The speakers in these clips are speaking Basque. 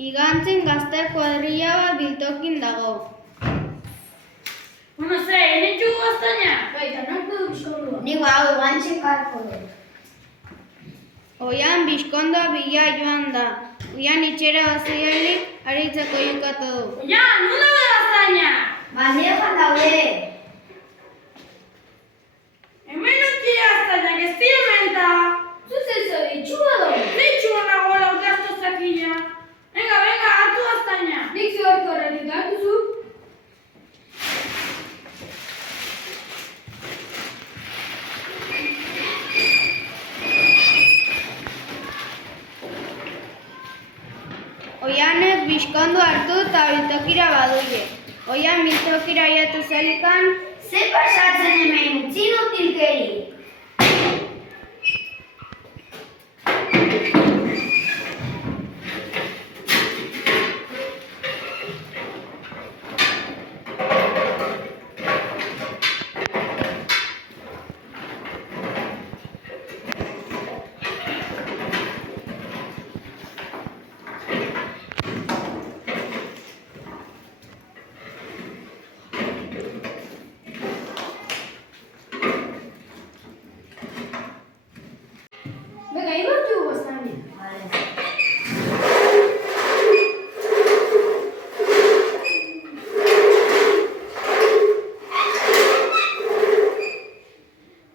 Igantzin gazte kuadrilla bat biltokin dago. Bueno, ze, enetxu gaztaina? Baita, nortu du bizkondua? Nik hau gantzen karko dut. Oian bizkondoa bila joan da. Oian itxera bazialik, aritzeko jokatu du. Oian, nun daude gaztaina? Bandejan daude. Hemen utzi gaztaina, ez dira menta. Zuzen itxua dago. Zeitxua nagoela urte zakila. Venga, hartu gaztaina. Nik zehortu horretik hartu zu? Oianek bizkondo hartu eta biltokira baduie. Oian biltokira jatu zelikan, Ze pasatzen hemen utzi nutilkeri? Venga, ibartu gaztaina.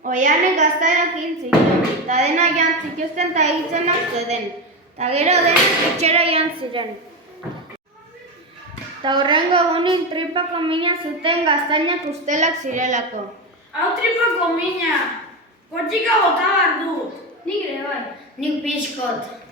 oianek gaztanak hil ziren, eta dena jan zituzten eta egitzenak zeden, eta gero denak etxera jan ziren. Eta horrengo egunik tripako mina zuten gaztainak ustelak zirelako. Hau tripako mina. Kotxika bota behar dut. Nik ere bai. Nik pixkot.